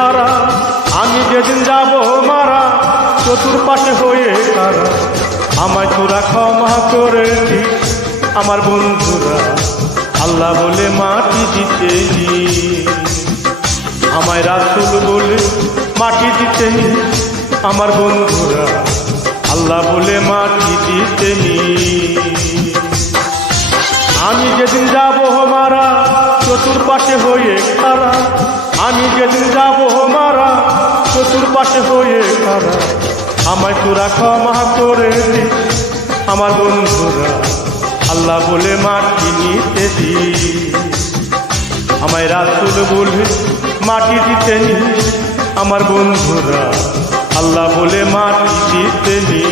খারা আমি যেদিন যাব মারা চতুর পাশে হয়ে খারা আমায় তোরা ক্ষমা করে আমার বন্ধুরা, আল্লাহ বলে মাটি দিতে আমায় রাসুল বলে মাটি দিতে আমার বন্ধুরা, আল্লাহ বলে মাটি দিতে আমি হয়ে খারা আমায় তোরা ক্ষমা করে দিস আমার বন্ধুরা, আল্লাহ বলে মাটি নিতে দিস আমায় রাসুল বলে মাটি দিতে নি আমার বন্ধুরা, আল্লাহ বলে মাটি দিতে নি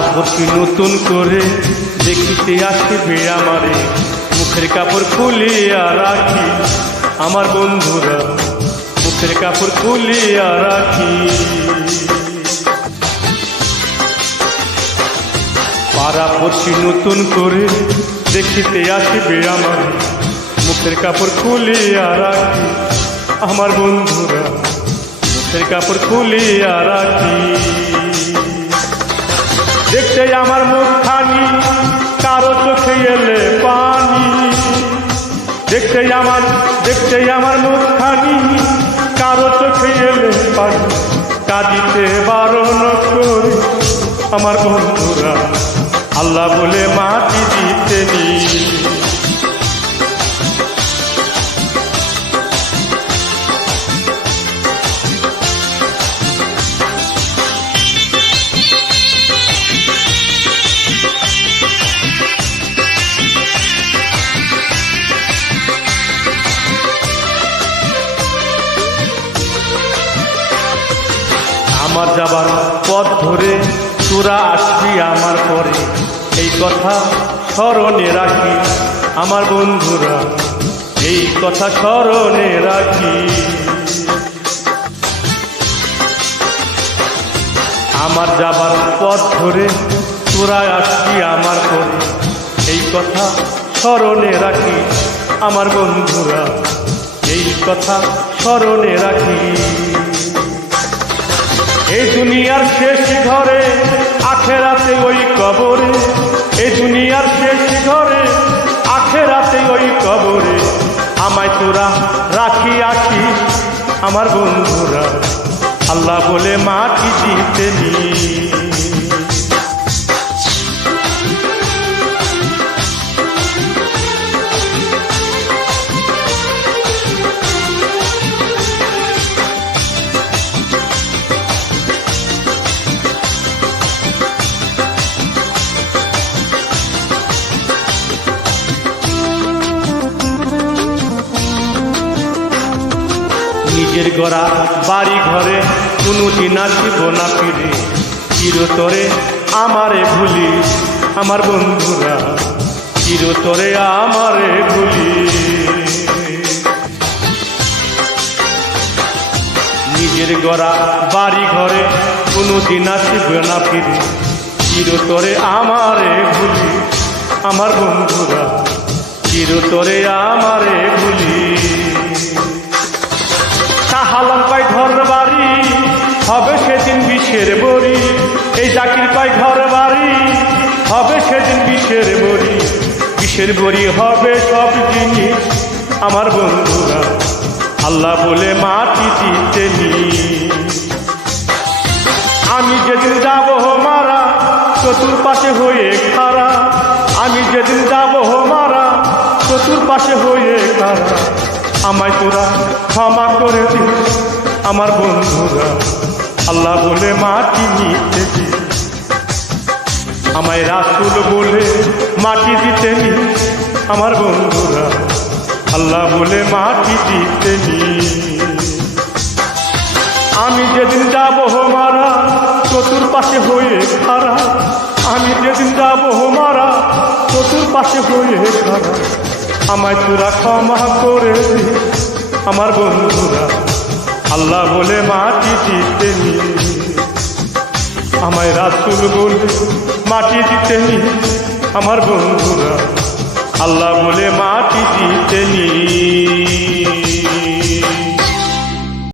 পাড়াপতি নতুন করে দেখিতে আসবে আমারে। মুখের কাপড় খুলিয়া রাখি, আমার বন্ধুরা। মুখের কাপড় খুলিয়া রাখি। পাড়াপতি নতুন করে দেখিতে আসবে আমার। মুখের কাপড় খুলিয়া রাখি, আমার বন্ধুরা। মুখের কাপড় খুলিয়া রাখি। দেখতে আমার মুখখানি, কারও চোখে এলে পানি। দেখতে আমার দেখতে আমার মুখখানি, কারও চোখে এলে পানি। কাঁদিতে বারণ করে আমার বন্ধুরা, আল্লাহ বলে মাটি দিতে নি আমার যাবার পথ ধরে তোরা আসবি আমার পরে। এই কথা স্মরণে রাখি আমার বন্ধুরা। এই কথা স্মরণে রাখি। আমার যাবার পথ ধরে তোরা আসবি আমার পরে। এই কথা স্মরণে রাখি আমার বন্ধুরা। এই কথা স্মরণে রাখি। এই দুনিয়ার শেষ ঘরে, আখেরাতে ওই কবরে। এই দুনিয়ার শেষ ঘরে, আখেরাতে ওই কবরে। আমায় তোরা রাখি আখি, আমার বন্ধুরা। আল্লাহ বলে মাটি জিতে নি নিজের গড়া বাড়ি ঘরে কোনোদিন আসিব না ফিরে। চিরতরে আমারে ভুলি, আমার বন্ধুরা, চিরতরে আমারে ভুলি। নিজের গড়া বাড়ি ঘরে কোনোদিন আসিব না ফিরে। চিরতরে আমারে ভুলি, আমার বন্ধুরা, চিরতরে আমারে ভুলি। বিষের বড়ি হবে সব জিনিস আমার বন্ধুরা। আল্লাহ বলে মাটি দিতে আমি যেদিন যাব মারা, চতুর্পাশে হয়ে খারা। আমি যেদিন যাব মারা, চতুর্পাশে হয়ে খারা। আমায় তোরা ক্ষমা করে দিস আমার বন্ধুরা। আল্লাহ বলে মাটি নিতে আমায় রাসুল বলে মাটি দিতে নি আমার বন্ধুরা। আল্লাহ বলে মাটি দিতে নি আমি যেদিন যাব মারা চতুর পাশে হয়ে খারা। আমি যেদিন যাব মারা চতুর পাশে হয়ে খারা। আমায় তোরা ক্ষমা করে আমার বন্ধুরা। আল্লাহ বলে মাটি দিতে নিয়ে আমায় রাসুল বলে মাটি দিতে নিয়ে আমার বন্ধুরা আল্লাহ বলে মাটি দিতে নিয়ে